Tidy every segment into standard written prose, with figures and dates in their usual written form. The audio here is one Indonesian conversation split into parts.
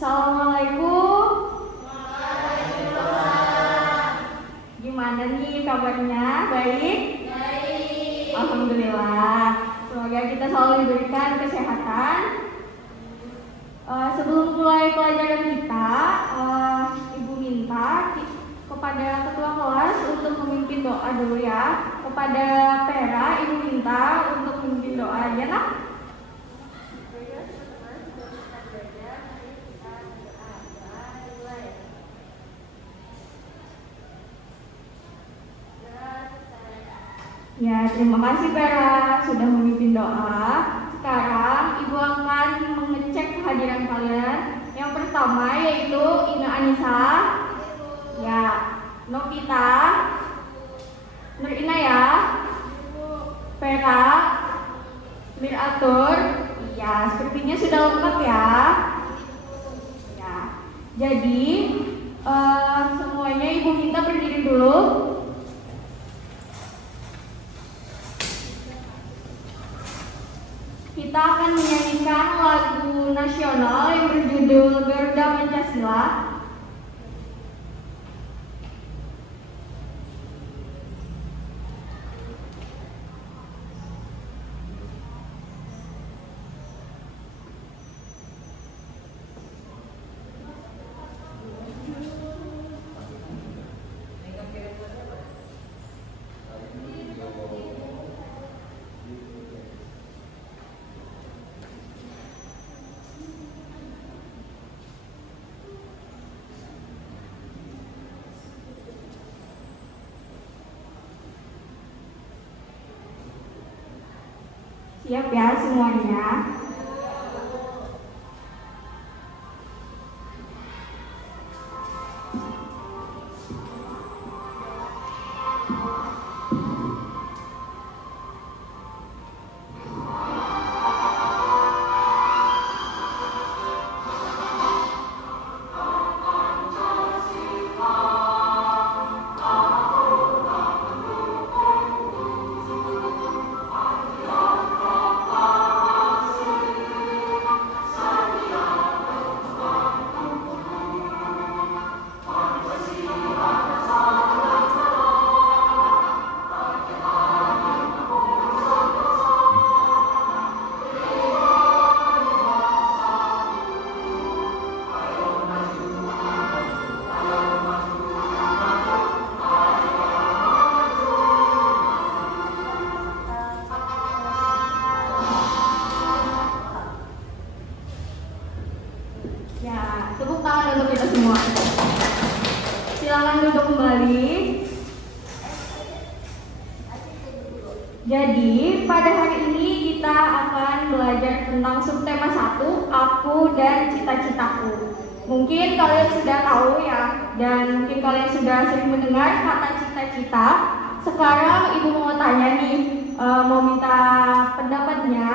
Assalamualaikum. Gimana nih kabarnya? Baik? Baik. Alhamdulillah. Semoga kita selalu diberikan kesehatan. Sebelum mulai pelajaran kita, Ibu minta kepada ketua kelas untuk memimpin doa dulu ya. Kepada Pera, Ibu minta untuk memimpin doa ya nak. Ya, terima kasih Pera sudah memimpin doa. Sekarang Ibu akan mengecek kehadiran kalian. Yang pertama yaitu Ina Anissa, ya, Novita, Nur Inaya, Pera, Miratur. Ya, sepertinya sudah lengkap ya. Ya, jadi semuanya Ibu minta berdiri dulu. Kita akan menyanyikan lagu nasional yang berjudul Garuda Pancasila. Siap ya semuanya? Tepuk tangan untuk kita semua. Silakan duduk kembali. Jadi pada hari ini kita akan belajar tentang subtema 1, aku dan cita-citaku. Mungkin kalian sudah tahu ya, dan mungkin kalian sudah sering mendengar kata cita-cita. Sekarang Ibu mau tanya nih, mau minta pendapatnya,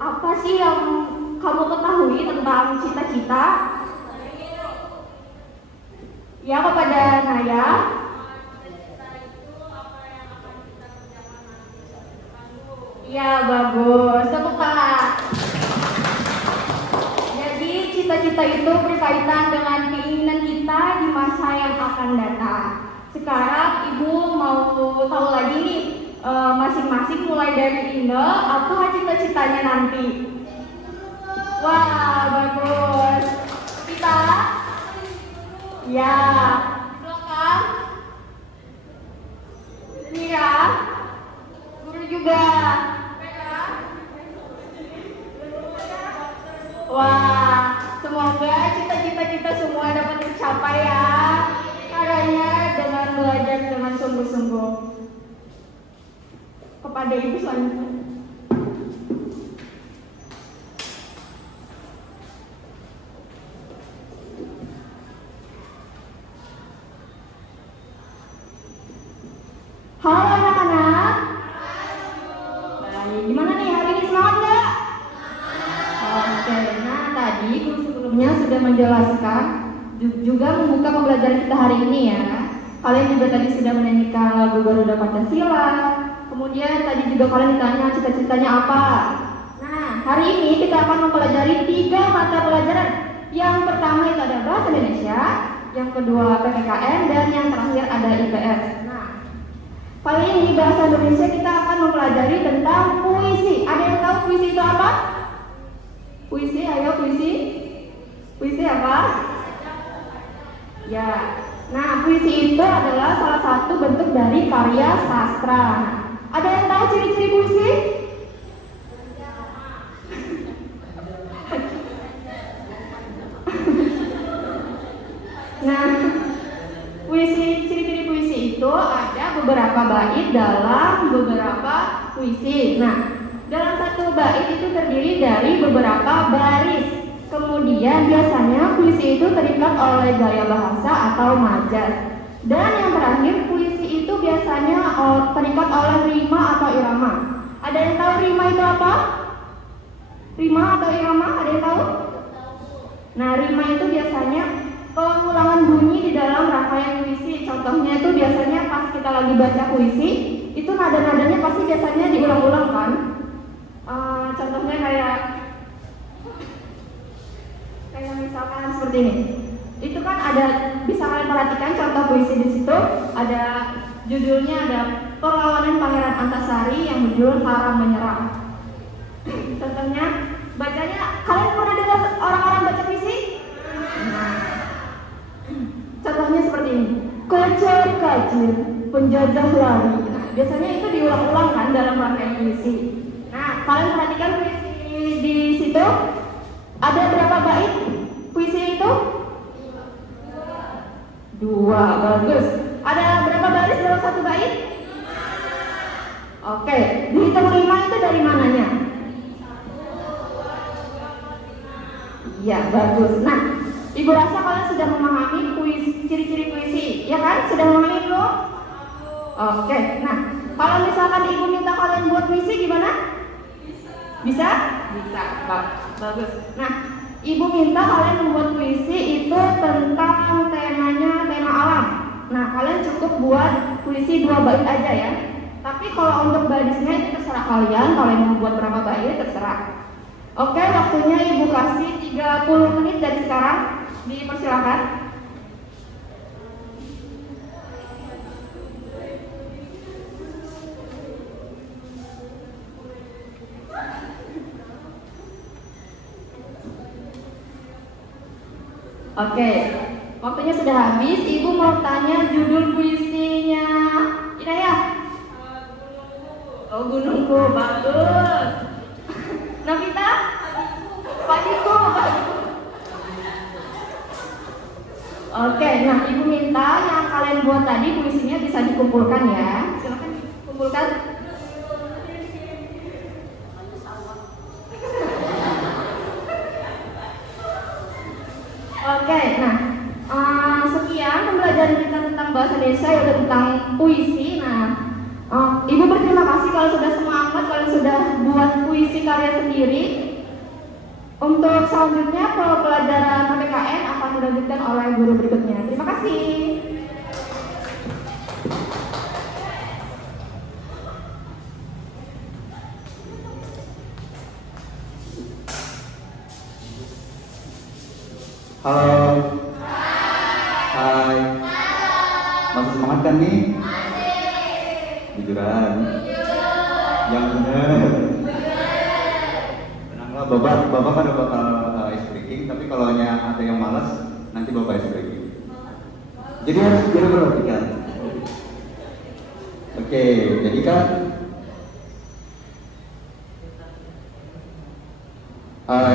apa sih yang kamu ketahui tentang cita-cita? Ya, kepada Naya. Ya, bagus. Tepuk tangan. Jadi cita-cita itu berkaitan dengan keinginan kita di masa yang akan datang. Sekarang Ibu mau tahu lagi nih, masing-masing mulai dari Ine, apa cita-citanya nanti? Wah, bagus. Kita? Ya. Di belakang? Mira? Guru juga? Wah, semoga cita-cita kita semua dapat tercapai ya. Caranya dengan belajar dengan sungguh-sungguh. Kepada Ibu selanjutnya. Halo anak-anak. Baik, gimana nih hari ini, semangat nggak? Oke, nah tadi guru sebelumnya sudah menjelaskan juga membuka pembelajaran kita hari ini ya. Kalian juga tadi sudah menyanyikan lagu Garuda Pancasila. Kemudian tadi juga kalian ditanya cita-citanya apa. Nah, hari ini kita akan mempelajari 3 mata pelajaran. Yang pertama itu ada bahasa Indonesia, yang kedua PPKN, dan yang terakhir ada IPS. Nah, kali ini di bahasa Indonesia kita akan mempelajari tentang puisi. Ada yang tahu puisi itu apa? Puisi, ayo puisi. Puisi apa? Ya. Nah, puisi itu adalah salah satu bentuk dari karya sastra. Nah, ada yang tahu ciri-ciri puisi? Nah, ciri-ciri puisi itu ada beberapa bait dalam beberapa puisi. Nah, dalam satu bait itu terdiri dari beberapa baris. Kemudian biasanya puisi itu terikat oleh gaya bahasa atau majas. Dan yang terakhir, puisi itu biasanya terikat oleh rima atau irama. Ada yang tahu rima itu apa? Rima atau irama, ada yang tahu? Nah, rima itu biasanya pengulangan bunyi di dalam rangkaian puisi. Contohnya itu biasanya pas kita lagi baca puisi, itu nada-nadanya pasti biasanya diulang-ulang kan? Contohnya kayak misalkan seperti ini. Itu kan ada, bisa kalian perhatikan contoh puisi di situ ada judulnya, ada Perlawanan Pangeran Antasari yang berjudul Haram Menyerah. Contohnya bacanya, kalian pernah dengar orang-orang baca puisi? Nah, contohnya seperti ini. Kejar-kejar, penjajah lari. Nah, biasanya itu diulang-ulang kan dalam rangkaian puisi. Nah, kalian perhatikan puisi di situ ada berapa bait puisi itu? 2, bagus. Ada berapa baris dalam satu bait? Oke, dihitung 5 itu dari mananya? Iya, bagus. Nah, Ibu rasa kalian sudah memahami ciri-ciri puisi, ya kan? Sudah memahami belum? Oke, nah kalau misalkan Ibu minta kalian buat puisi gimana? Bisa? Bisa, bagus. Nah, Ibu minta kalian membuat puisi itu tentang temanya tema alam. Nah, kalian cukup buat puisi 2 bait aja ya. Tapi kalau untuk barisnya itu terserah kalian. Kalian mau buat berapa bait terserah. Oke, waktunya Ibu kasih 30 menit dari sekarang. Dipersilakan. Oke, waktunya sudah habis. Ibu mau tanya judul puisinya Inayah. Oh, Gunungku, bagus. Novita, Padiku. Oke, nah Ibu minta yang kalian buat tadi puisinya bisa dikumpulkan ya. Silakan dikumpulkan. Oke, nah sekian pembelajaran kita tentang bahasa Indonesia, yaitu tentang puisi. Nah, Ibu berterima kasih kalau sudah semangat, kalau sudah buat puisi karya sendiri. Untuk selanjutnya pelajaran PPKN akan dilanjutkan oleh guru berikutnya. Terima kasih. Halo. Hai. Masih semangat kan nih? Jujuran. Yang benar. Tenanglah, Bapak kan bakal ice breaking, tapi kalau ada yang malas, nanti Bapak ice breaking. Jadi harus diperhatikan. Oke, jadi kan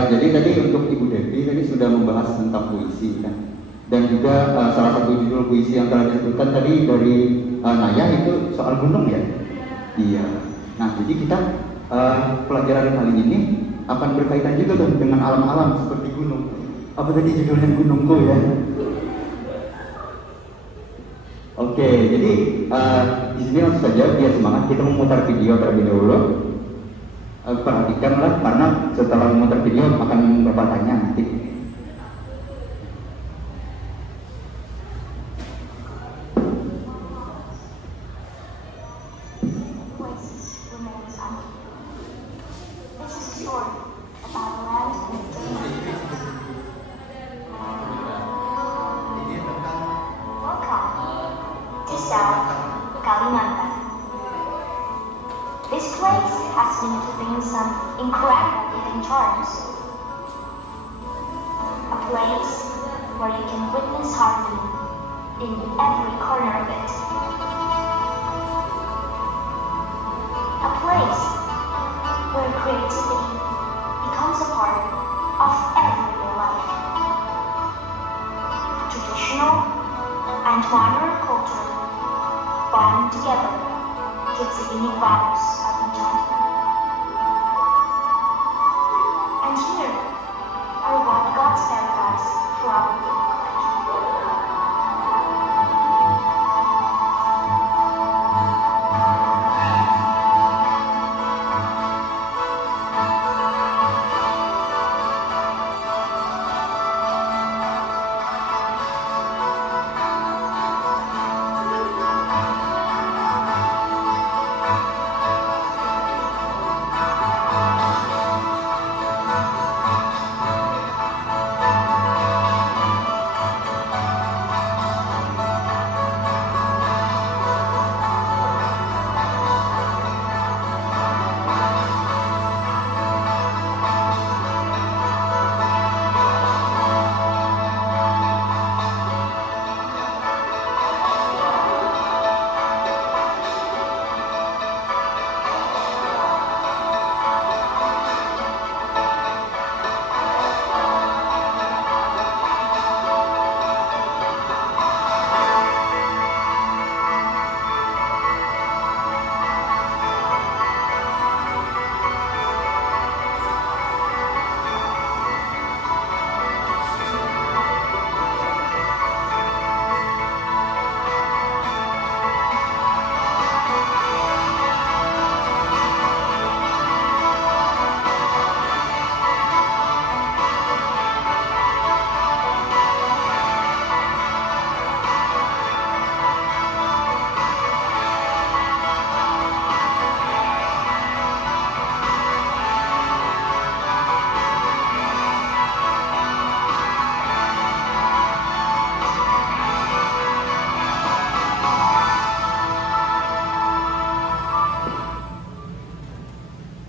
jadi tadi untuk Ibu Devi tadi sudah membahas tentang puisi kan, dan juga salah satu judul puisi yang telah disebutkan tadi dari Naya itu soal gunung ya. Iya. Nah, jadi kita pelajaran kali ini akan berkaitan juga dengan alam-alam seperti gunung. Apa tadi judulnya? Gunungku ya. Oke, jadi di sini langsung saja biar semangat kita memutar video terlebih dahulu. Perhatikanlah karena setelah memutar video akan Bapak tanya nanti. Kalimantan. This place has been keeping some incredible hidden charms. A place where you can witness harmony in every corner of it. A place where creativity becomes a part of everyday life. Traditional and modern culture bound together gives a unique vibes of enchantment. And here are what God's paradise probably look like.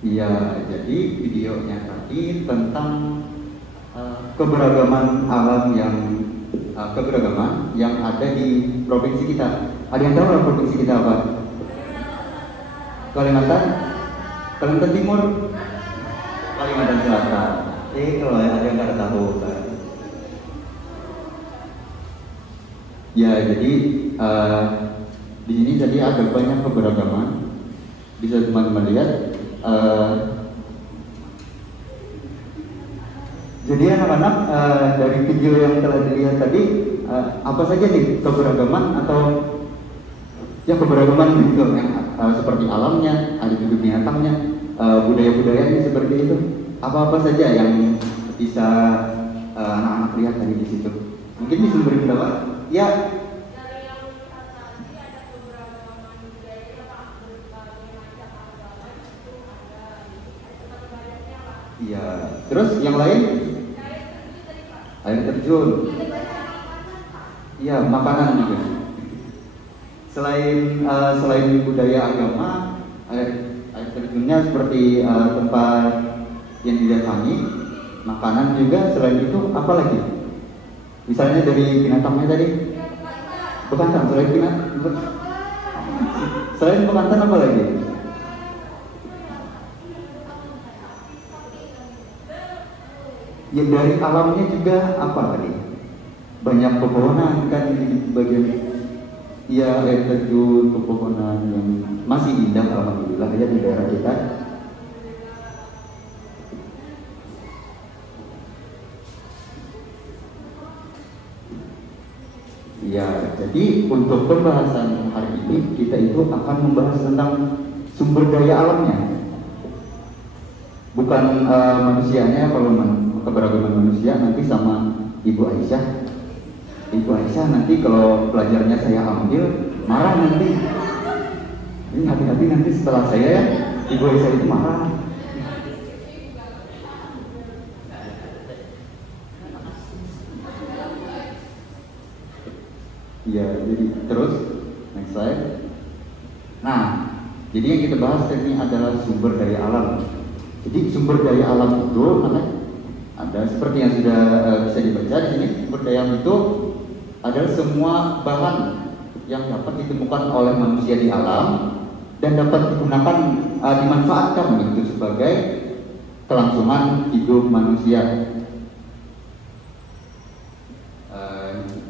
Ya, jadi videonya tadi tentang keberagaman alam keberagaman yang ada di provinsi kita. Ada yang tahu provinsi kita apa? Kalimantan, Kalimantan Timur, Kalimantan Selatan. Kalau ada yang nggak tahu, ya jadi di sini tadi ada banyak keberagaman. Bisa teman-teman lihat. Jadi anak-anak dari video yang telah dilihat tadi apa saja nih keberagaman atau ya keberagaman gitu yang seperti alamnya, ada juga binatangnya, budaya-budayanya seperti itu. Apa-apa saja yang bisa anak-anak lihat tadi di situ. Mungkin bisa beri pendapat? Ya. Iya, terus yang lain? Air terjun. Iya, makanan juga. Selain budaya agama, air terjunnya seperti tempat yang didatangi, makanan juga. Selain itu apa lagi? Misalnya dari binatangnya tadi, bekantan. Selain bekantan apa lagi? Yang dari alamnya juga apa tadi? Banyak pepohonan kan di bagian, ya air terjun, pepohonan yang masih indah alhamdulillah ya di daerah kita. Ya, jadi untuk pembahasan hari ini kita itu akan membahas tentang sumber daya alamnya, bukan manusianya. Kalau keberagaman manusia nanti sama Ibu Aisyah. Ibu Aisyah nanti kalau pelajarnya saya ambil marah nanti. Ini hati-hati nanti setelah saya ya, Ibu Aisyah itu marah. Ya, jadi terus next slide. Nah, jadi yang kita bahas ini adalah sumber daya alam. Jadi sumber daya alam itu ada seperti yang sudah bisa dibaca di sini. Sumber daya alam itu adalah semua bahan yang dapat ditemukan oleh manusia di alam dan dapat digunakan, dimanfaatkan gitu sebagai kelangsungan hidup manusia.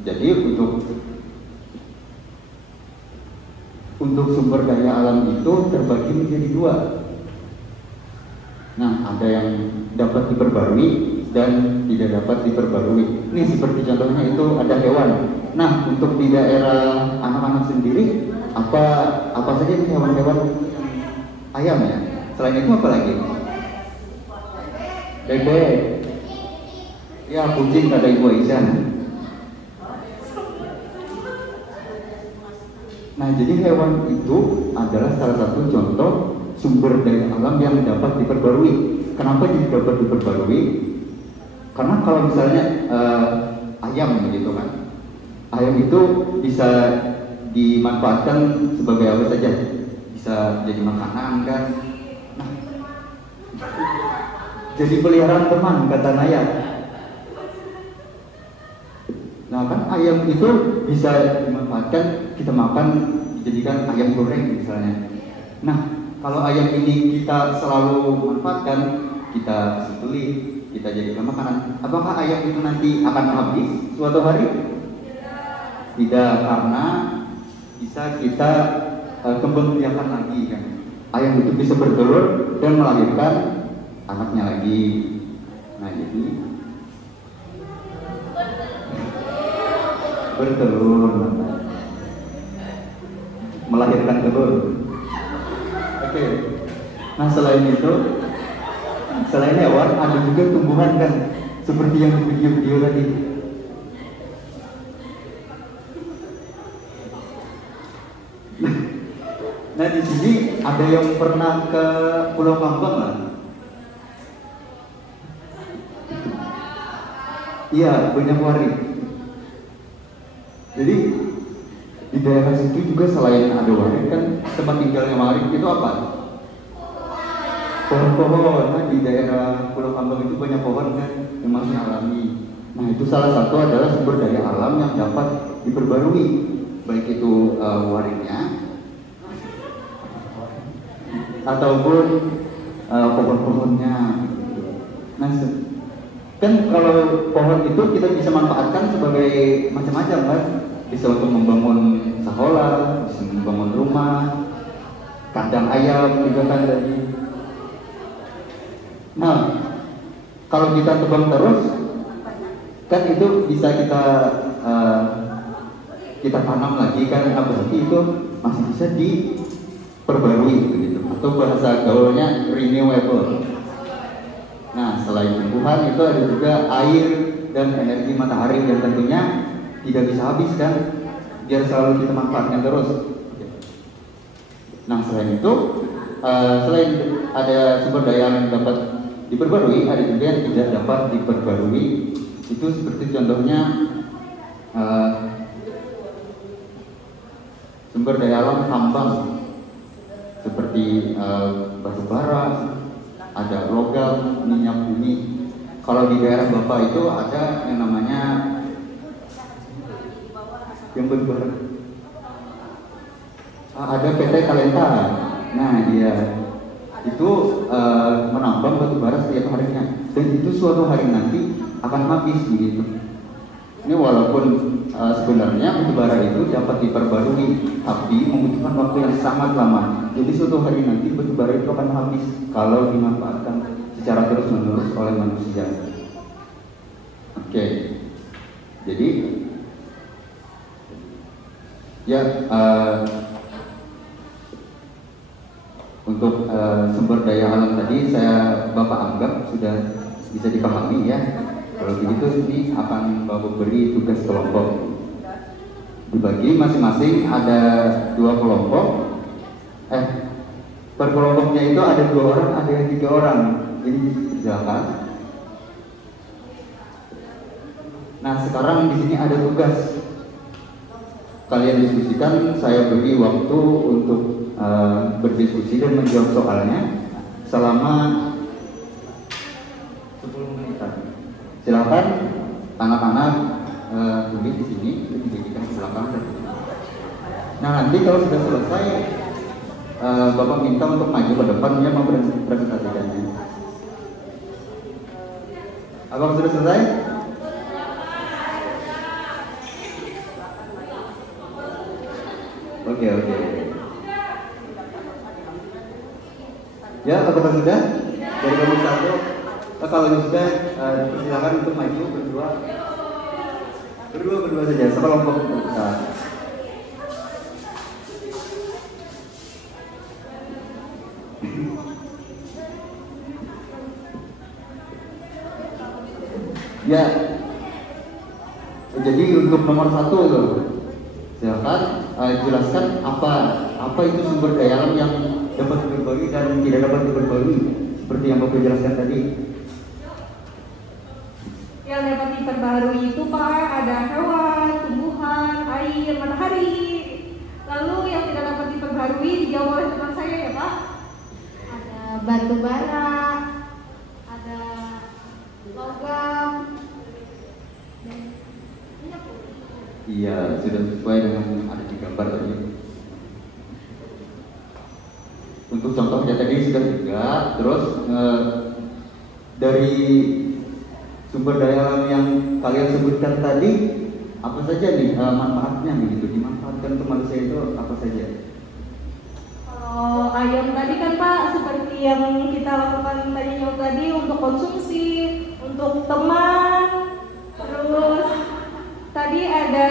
Jadi untuk sumber daya alam itu terbagi menjadi dua. Nah, ada yang dapat diperbarui dan tidak dapat diperbarui. Ini seperti contohnya itu ada hewan. Nah, untuk di daerah anak-anak sendiri, apa saja itu hewan-hewan? Ayam ya. Selain itu apa lagi? Bebek. Ya, kucing kata Ibu Aisyah. Nah, jadi hewan itu adalah salah satu contoh sumber daya alam yang dapat diperbarui. Kenapa jadi dapat diperbarui? Karena kalau misalnya ayam begitu kan, ayam itu bisa dimanfaatkan sebagai apa saja, bisa jadi makanan kan. Nah, jadi peliharaan teman kata Naya. Nah kan ayam itu bisa dimanfaatkan, kita makan, dijadikan ayam goreng misalnya. Nah kalau ayam ini kita selalu manfaatkan, kita sembelih, kita jadikan makanan, apakah ayam itu nanti akan habis suatu hari? Tidak, karena bisa kita kembangbiakan lagi kan. Ayam itu bisa bertelur dan melahirkan anaknya lagi. Nah jadi bertelur, melahirkan telur. Oke. Nah selain itu, selain hewan ada juga tumbuhan kan, seperti yang di video-video tadi. Nah di sini ada yang pernah ke Pulau Kambang lah. Iya, banyak waring. Jadi di daerah situ juga selain ada waring kan tempat tinggalnya waring itu apa? Pohon-pohon. Nah di daerah Pulau Kambang itu banyak pohon kan yang masih alami. Nah itu salah satu adalah sumber daya alam yang dapat diperbarui, baik itu waringnya ataupun pohon-pohonnya. Nah kan kalau pohon itu kita bisa manfaatkan sebagai macam-macam kan. Bisa untuk membangun sekolah, bisa membangun rumah, kandang ayam juga kan tadi. Nah, kalau kita tebang terus, kan itu bisa kita tanam lagi kan, berarti itu masih bisa diperbarui begitu. Atau bahasa gaulnya renewable. Nah, selain tumbuhan itu ada juga air dan energi matahari yang tentunya tidak bisa habis kan, biar selalu kita manfaatkan terus. Nah selain itu, selain ada sumber daya yang dapat diperbarui, ada juga yang tidak dapat diperbarui. Itu seperti contohnya sumber daya alam tambang, seperti batu bara, ada logam, minyak bumi. Kalau di daerah Bapak itu ada yang namanya yang berbara, ada PT Talenta. Nah dia itu menambang batu bara setiap harinya, dan itu suatu hari nanti akan habis begitu. Ini walaupun sebenarnya batu bara itu dapat diperbarui, tapi membutuhkan waktu yang sangat lama. Jadi suatu hari nanti batu bara itu akan habis kalau dimanfaatkan secara terus-menerus oleh manusia. Oke, jadi ya, untuk sumber daya alam tadi Bapak anggap sudah bisa dipahami ya. Kalau begitu ini akan Bapak beri tugas kelompok. Dibagi masing-masing ada 2 kelompok. Per kelompoknya itu ada 2 orang, ada yang 3 orang. Jadi silakan. Nah sekarang di sini ada tugas. kalian diskusikan, saya beri waktu untuk berdiskusi dan menjawab soalnya selama 10 menit. Silakan anak-anak tulis di sini, dijadikan di belakang. Nah, nanti kalau sudah selesai, Bapak minta untuk maju ke depan, ya, mau presentasikannya. Apakah sudah selesai? Oke. Ya, apakah sudah? Dari kelompok 1. Kalau sudah, silakan untuk maju berdua saja, sekelompok besar. Ya, jadi untuk nomor 1 itu, silakan jelaskan apa itu sumber daya alam yang dapat diperbarui dan tidak dapat diperbarui, seperti yang Bapak jelaskan tadi. Yang dapat diperbarui itu Pak, ada hewan, tumbuhan, air, matahari. Lalu yang tidak dapat diperbarui dijawab oleh teman saya ya Pak. Ada batu bara, ada logam. Iya, sudah sesuai dengan ada di gambar tadi. Untuk contohnya tadi sudah 3. Terus dari sumber daya alam yang kalian sebutkan tadi, apa saja nih manfaatnya begitu, dimanfaatkan untuk manusia itu apa saja? Kalau ayam tadi kan Pak, seperti yang kita lakukan tadi untuk konsumsi, untuk teman, terus tadi ada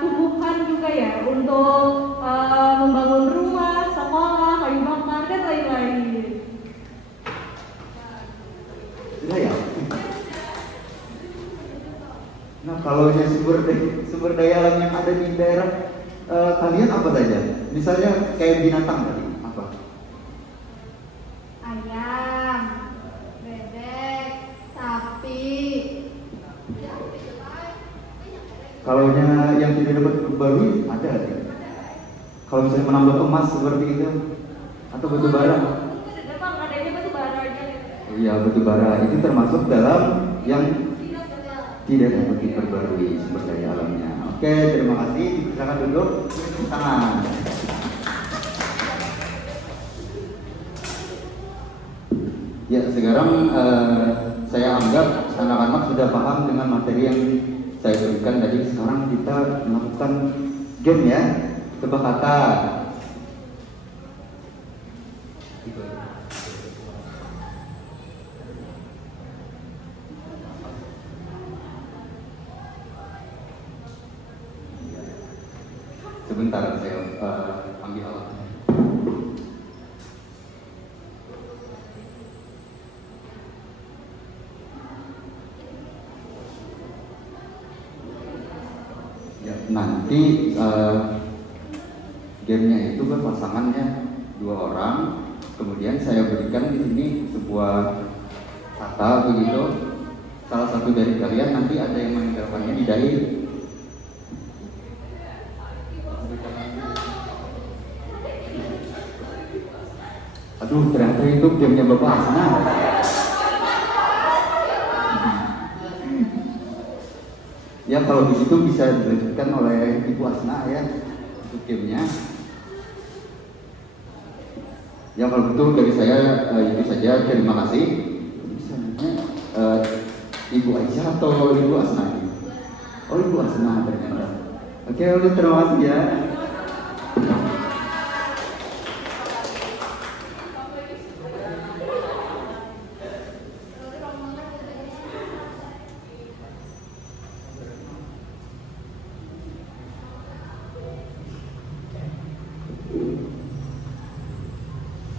tumbuhan juga ya untuk membangun rumah, sekolah, kayu bakar dan lain-lain. Sudah ya. Nah, kalau sumber daya alam yang ada di daerah kalian apa saja? Misalnya kayak binatang tadi, apa? Ayam, bebek, sapi. Kalau yang tidak dapat diperbarui ada nggak? Kalau misalnya menambah emas seperti itu atau batu bara? Memang adanya batu bara aja. Iya, batu bara itu termasuk dalam yang tidak dapat diperbarui sumber daya alamnya. Oke, terima kasih. Silakan duduk. Tangan. Ya, sekarang saya anggap anak-anak sudah paham dengan materi yang saya berikan tadi. Sekarang kita melakukan game ya, tebak kata. Sebentar, saya ambil alat. Ya, nanti gamenya itu berpasangannya 2 orang. Kemudian saya berikan di sini sebuah kata begitu. Salah satu dari kalian nanti ada yang meninggalkannya di dahi. Aduh, ternyata itu gamenya Bapak Asna. Ya, kalau begitu bisa dilanjutkan oleh Ibu Asna ya untuk gamenya. Ya, kalau begitu dari saya itu saja. Terima kasih. Misalnya Ibu Aisyah atau Ibu Asna? Oh, Ibu Asna ternyata. Oke, terima kasih ya.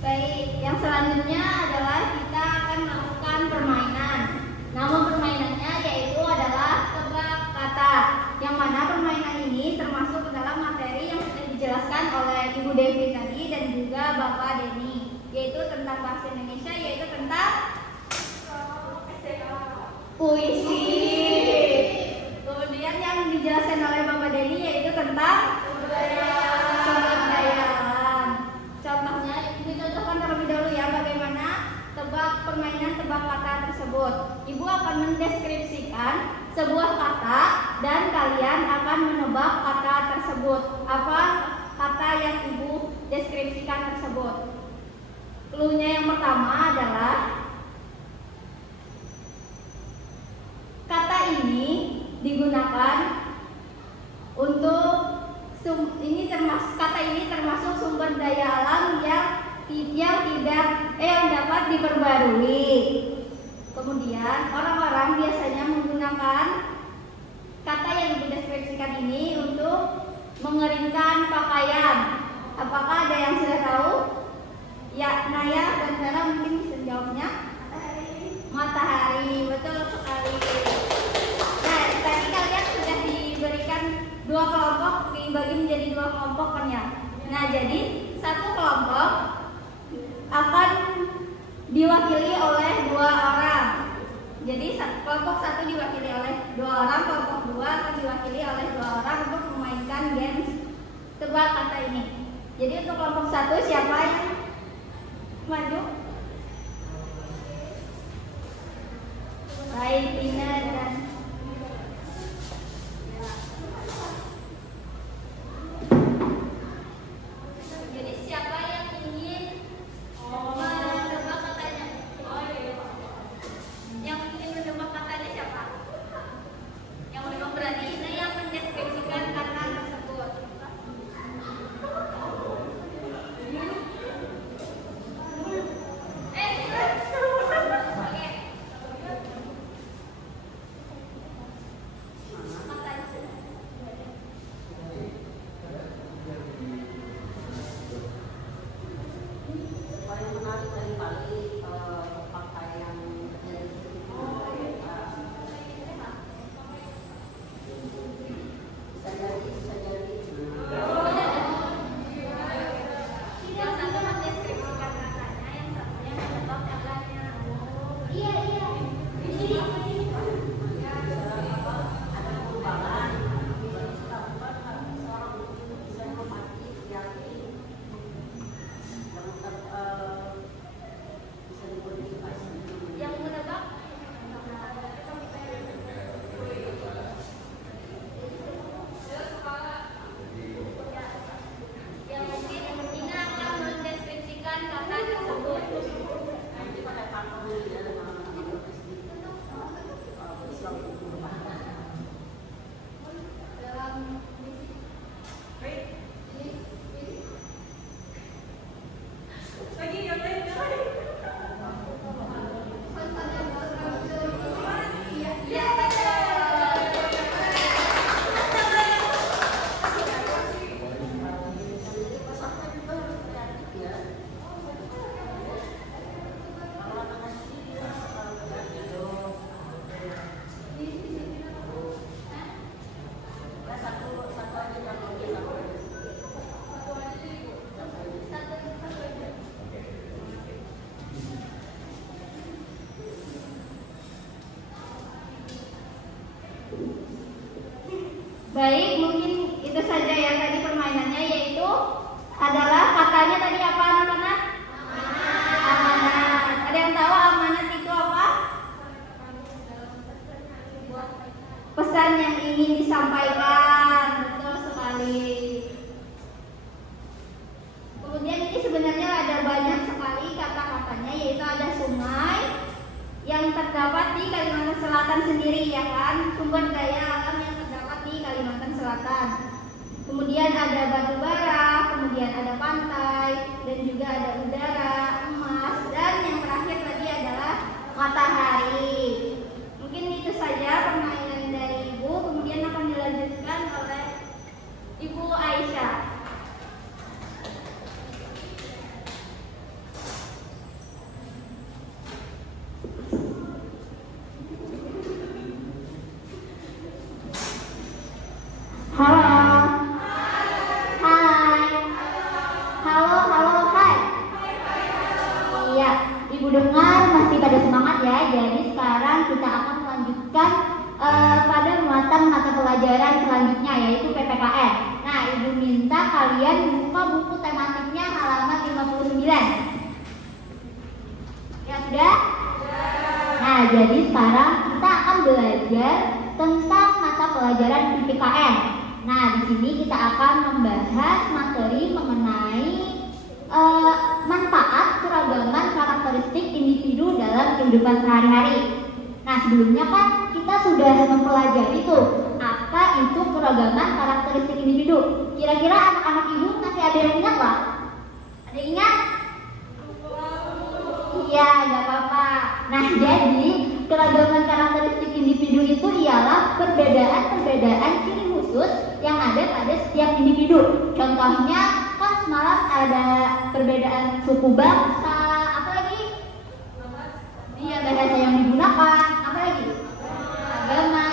Baik, yang selanjutnya adalah kita akan melakukan permainan. Nama permainannya yaitu adalah tebak kata. Yang mana permainan ini termasuk ke dalam materi yang sudah dijelaskan oleh Ibu Devi tadi dan juga Bapak Denny, yaitu tentang bahasa Indonesia, yaitu tentang puisi. Kemudian yang dijelaskan oleh Bapak Denny yaitu tentang tentang sumber daya alam. Contohnya, Ibu contohkan terlebih dahulu ya bagaimana permainan tebak kata tersebut. Ibu akan mendeskripsikan sebuah kata dan kalian akan menebak kata tersebut. Apa kata yang Ibu deskripsikan tersebut? Clue-nya yang pertama adalah kata ini digunakan untuk kata ini termasuk sumber daya alam yang dapat diperbarui. Kemudian orang-orang biasanya menggunakan kata yang dideskripsikan ini untuk mengeringkan pakaian. Apakah ada yang sudah tahu? Ya, Naya dan Sarah mungkin bisa jawabnya. Matahari, betul sekali. Nah, tadi kalian sudah diberikan dua kelompok, dibagi menjadi dua kelompok kan ya. Nah, jadi satu kelompok akan diwakili oleh dua orang. Jadi kelompok satu diwakili oleh dua orang, kelompok dua akan diwakili oleh dua orang untuk memainkan games tebak kata ini. Jadi untuk kelompok satu siapa yang maju? Baik, Tina dan jadi siapa yang ingin menebak katanya? Yang ingin menebak katanya siapa? Yang belum berani ini yang mendeskripsikan kata tersebut. Baik, mungkin itu saja ya tadi permainannya, yaitu adalah katanya tadi apa anak-anak? Amanat. Ada yang tahu amanat itu apa? Pesan yang ingin disampaikan. Betul sekali. Kemudian ini sebenarnya ada banyak sekali kata-katanya, yaitu ada sungai yang terdapat di Kalimantan Selatan sendiri ya kan, sumber daya alam yang terdapat di Kalimantan Selatan. Kemudian ada batu bara, kemudian ada pantai, dan juga ada udara, emas, dan yang terakhir tadi adalah matahari. Mungkin itu saja permainan dari Ibu, kemudian akan dilanjutkan oleh Ibu Aisyah. Ibu dengar masih pada semangat ya. Jadi sekarang kita akan melanjutkan pada muatan mata pelajaran selanjutnya, yaitu PPKN. Nah, Ibu minta kalian buka buku tematiknya halaman 59. Ya sudah? Nah, jadi sekarang kita akan belajar tentang mata pelajaran PPKN. Nah, di sini kita akan membahas materi mengenai manfaat keragaman karakteristik individu dalam kehidupan sehari-hari. Nah, sebelumnya kan kita sudah mempelajari tuh apa itu keragaman karakteristik individu. Kira-kira anak-anak ibu masih ada yang ingat nggak? Ada yang ingat? Iya, nggak apa-apa. Nah, jadi keragaman karakteristik individu itu ialah perbedaan-perbedaan ciri khusus yang ada pada setiap individu. Contohnya kan semalam ada perbedaan suku bangsa, apa lagi? Iya, bahasa yang digunakan, apa lagi? Agama,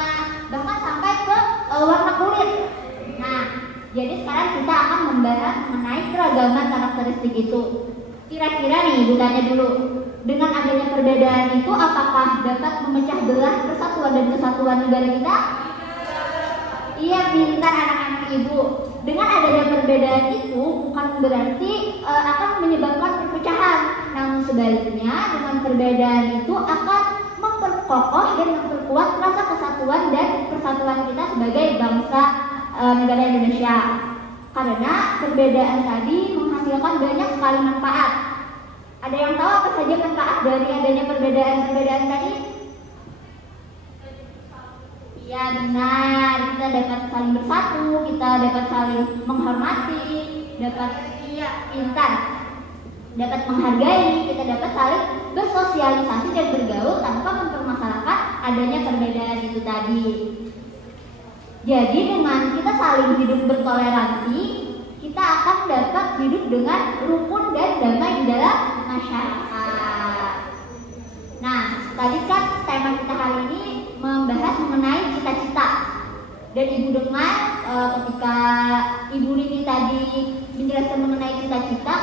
bahkan sampai ke warna kulit. Nah, jadi sekarang kita akan membahas mengenai keragaman karakteristik itu. Kira-kira nih, ibu tanya dulu, dengan adanya perbedaan itu apakah dapat memecah belah persatuan dan kesatuan negara kita? Iya, pintar anak-anak ibu. Dengan adanya perbedaan itu bukan berarti akan menyebabkan perpecahan, namun sebaliknya dengan perbedaan itu akan memperkokoh dan memperkuat rasa kesatuan dan persatuan kita sebagai bangsa negara Indonesia. Karena perbedaan tadi menghasilkan banyak sekali manfaat. Ada yang tahu apa saja manfaat dari adanya perbedaan-perbedaan tadi? Ya benar, kita dapat saling bersatu, kita dapat saling menghormati, dapat pintar, dapat menghargai, kita dapat saling bersosialisasi dan bergaul tanpa mempermasalahkan adanya perbedaan itu tadi. Jadi dengan kita saling hidup bertoleransi, kita akan dapat hidup dengan rukun dan damai di dalam masyarakat. Nah, tadi kan tema kita hari ini membahas mengenai cita-cita. Dan ibu dengar ketika ibu Rini tadi menjelaskan mengenai cita-cita,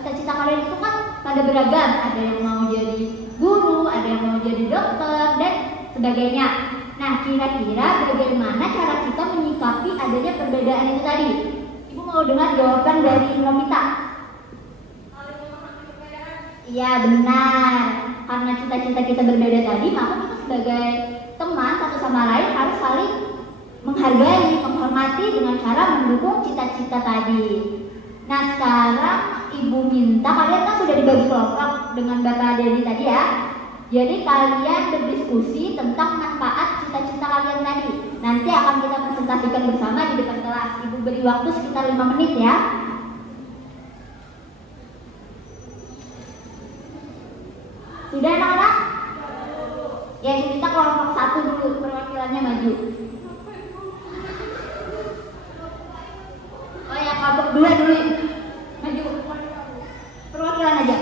cita-cita kalian itu kan pada beragam. Ada yang mau jadi guru, ada yang mau jadi dokter, dan sebagainya. Nah, kira-kira bagaimana cara kita menyikapi adanya perbedaan itu tadi? Ibu mau dengar jawaban dari Romita? Iya benar, karena cita-cita kita berbeda tadi, maka kita sebagai teman satu sama lain harus saling menghargai, menghormati dengan cara mendukung cita-cita tadi. Nah, sekarang ibu minta kalian kan sudah dibagi kelompok dengan Bapak Dedi tadi ya. Jadi kalian berdiskusi tentang manfaat cita-cita kalian tadi. Nanti akan kita presentasikan bersama di depan kelas. Ibu beri waktu sekitar 5 menit ya. Sudah anak-anak? Ya, kita kelompok 1 dulu, perwakilannya maju. Oh ya, kelompok 2 dulu maju. Perwakilan aja.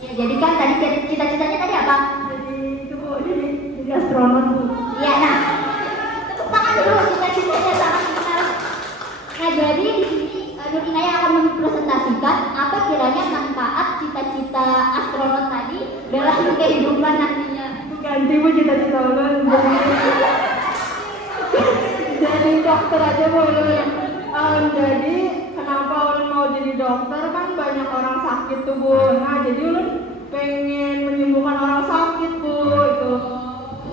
Ya, jadi kan tadi cita-citanya tadi apa? Jadi astronot Bu. Iya, nah. Tepuk tangan dulu cita-citanya sama kita. Nah, jadi di sini Nur Inaya akan mempresentasikan apa kiranya manfaat cita-cita astronot tadi dalam kehidupan nantinya. Ganti Bu cita-cita ulun jadi dokter aja boleh. Jadi kenapa ulun mau jadi dokter, kan banyak orang sakit tuh Bu. Nah, jadi ulun pengen menyembuhkan orang sakit Bu itu.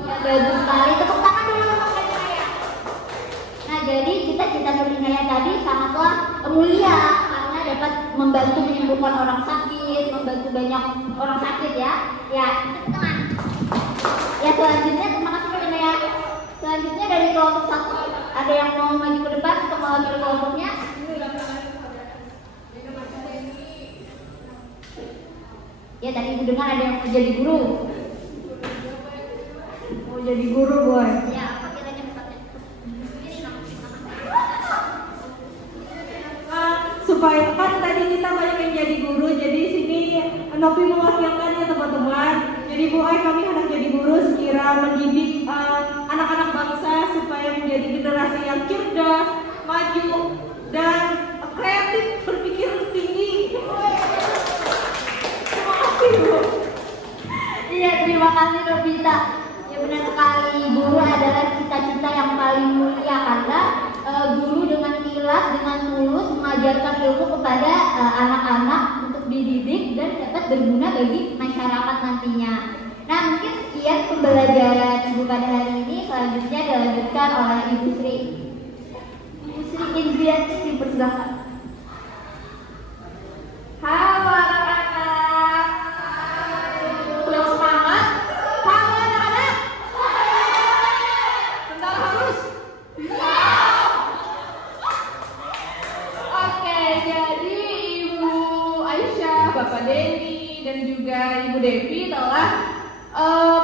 Ya, bagus sekali. Tepuk tangan dulu untuk Nur Inaya. Nah, jadi cita-cita Nur Inaya tadi sangatlah mulia karena dapat membantu menyembuhkan orang sakit, membantu banyak orang sakit ya. Ya, tepuk tangan. Ya, selanjutnya terima kasih Nur Inaya. Selanjutnya dari kelompok 1 ada yang mau maju ke depan untuk mewakili kelompoknya? Ya, tadi ibu dengar ada yang mau jadi guru. Mau jadi guru boy. Ya, apa kiranya pesannya? Supaya kan tadi kita banyak yang jadi guru, jadi sini Nopi mewakilkan ya teman-teman. Jadi Bu Ai, kami hendak jadi guru sekira mendidik anak-anak bangsa supaya menjadi generasi yang cerdas, maju, dan kreatif, berpikir tinggi. Terima kasih Bu. Iya, terima kasih Novita. Ya benar sekali. tulus mengajarkan ilmu kepada anak-anak untuk dididik dan dapat berguna bagi masyarakat nantinya. Nah, mungkin sekian pembelajaran Ibu pada hari ini. Selanjutnya dilanjutkan oleh Ibu Sri. Ibu Sri Indriati, dipersilakan. Halo anak-anak. Udah semangat? Halo anak-anak. Bentar harus. Oke, jadi Ibu Aisyah, Bapak Denny, dan juga Ibu Devi telah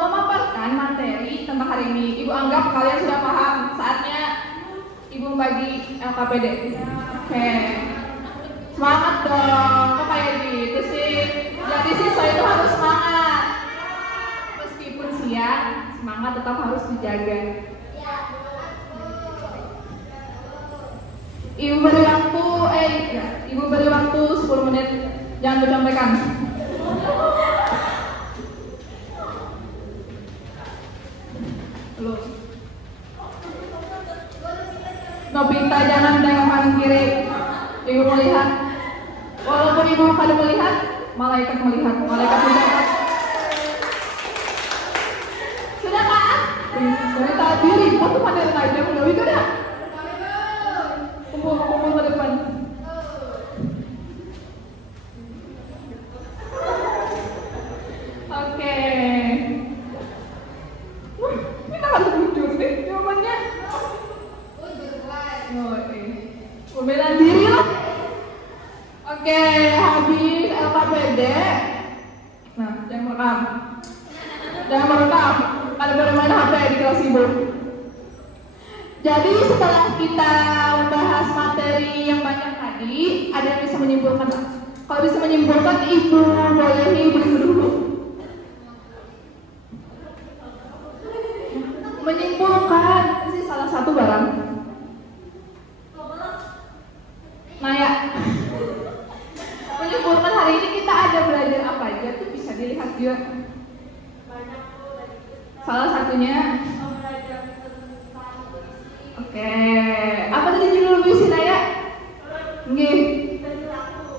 memaparkan materi tentang hari ini. Ibu anggap kalian sudah paham. Saatnya Ibu membagi LKPD. Oke. Semangat dong, kok kayak gitu sih? Jadi siswa itu harus semangat. Meskipun siang, semangat tetap harus dijaga. Ibu beri waktu, Ibu beri waktu 10 menit. Jangan bercontekan. Belum. Nobita jangan tengok kanan kiri. Ibu melihat. Walaupun ibu pada melihat, malaikat melihat. Malaikat mencatat. Sudah kan? Dari tadi ribut tuh pada aja. Udah itu dah. Kumpul ke depan. Oke. Wah, kita harus jujur deh jawabannya. Pembelaan diri lah. Oke, habis LKPD. Nah, jangan merekam. Jangan merekam. Ada bermain HP di kelas ibu. Jadi setelah kita membahas materi yang banyak tadi, ada yang bisa menyimpulkan? Kalau bisa menyimpulkan, ibu boleh beri dulu. Menyimpulkan sih salah satu barang. Nah ya, menyimpulkan hari ini kita ada belajar apa aja tuh bisa dilihat juga. Salah satunya, oke, apa tadi judul puisi Naya? Nggih,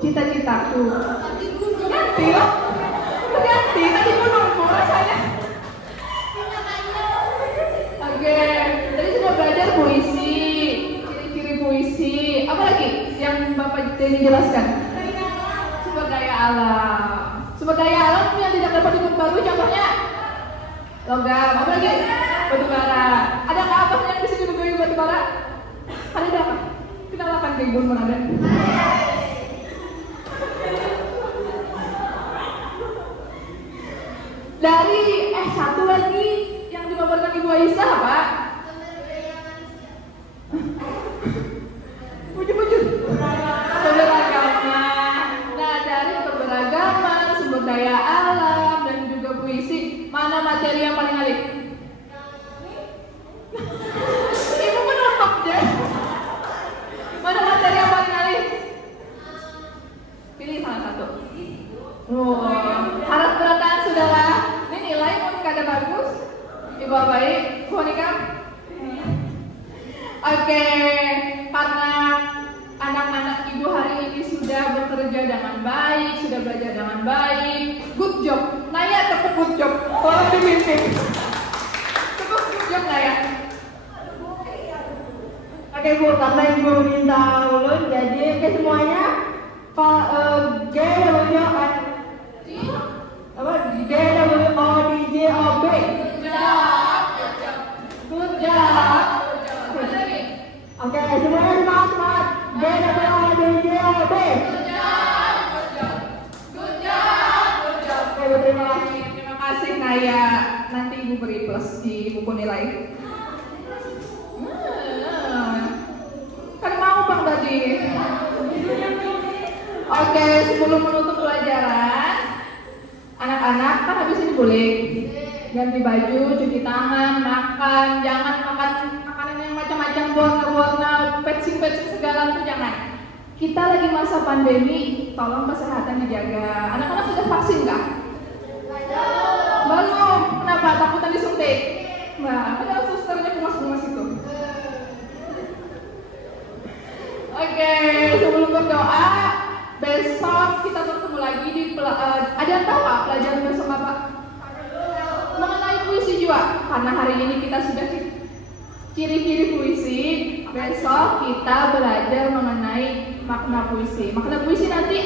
cita-citaku. Ganti loh, ganti tadi menunggu rasanya. Oke, tadi sudah belajar puisi, ciri-ciri puisi. Apa lagi yang Bapak Denny jelaskan? Sumber daya alam. Sumber daya alam yang tidak dapat diperbarui, contohnya logam. Apa lagi? Batu bara. Ada nggak apa yang bisa diperbarui batu bara? Ada apa? Kita lakukan ke Ibu ada. Dari satu lagi yang dipaparkan Ibu Aisyah, Pak. Ujung-ujung keberagaman. Nah, dari keberagaman, sumber daya alam, dan juga puisi, mana materi yang paling alih? Ibu menonton deh. Mana materi yang paling alih? Pilih salah satu. Harap berantakan saudara. Ini nilai Monika ada bagus. Ibu baik, Bu Monika. Oke, karena anak-anak ibu hari ini sudah bekerja dengan baik, sudah belajar dengan baik. Good job. Naya tetap good job. Tolong dipimpin. Tetap good job Naya. Oke Bu, karena ibu minta ulun, jadi oke semuanya Pak G W O D J O B. Good job. Oke, semuanya semangat. G W O D J O B. Good job. Oke, terima kasih Naya. Nanti ibu beri plus di buku nilai. Kan mau Bang tadi. Oke, sebelum menutup pelajaran, anak-anak kan habis ini boleh ganti baju, cuci tangan, makan. Jangan makan makanan yang macam-macam, warna-warna, patching-patching segala itu jangan. Kita lagi masa pandemi, tolong kesehatan dijaga. Anak-anak sudah vaksin kah? Belum. Kenapa? Takutan disuntik? Nah, padahal susternya kumas-kumas itu. Oke, sebelum berdoa, besok kita bertemu lagi di ada yang tahu Pak pelajaran besok apa? Mengenai puisi juga. Karena hari ini kita sudah ciri-ciri puisi, besok kita belajar mengenai makna puisi. Makna puisi nanti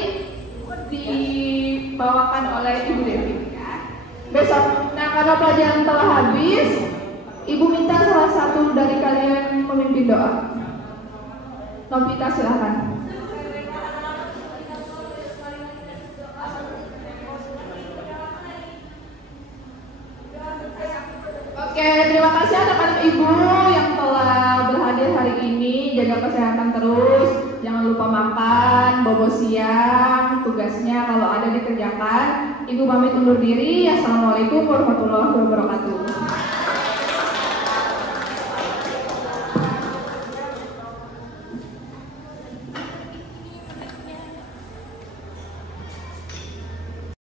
dibawakan oleh Ibu Devi ya. Besok. Nah, karena pelajaran telah habis, Ibu minta salah satu dari kalian memimpin doa. Novita silahkan. Oke, terima kasih anak-anak ibu yang telah berhadir hari ini. Jaga kesehatan terus, jangan lupa makan, bobo siang, tugasnya kalau ada dikerjakan. Ibu pamit undur diri. Assalamualaikum warahmatullahi wabarakatuh.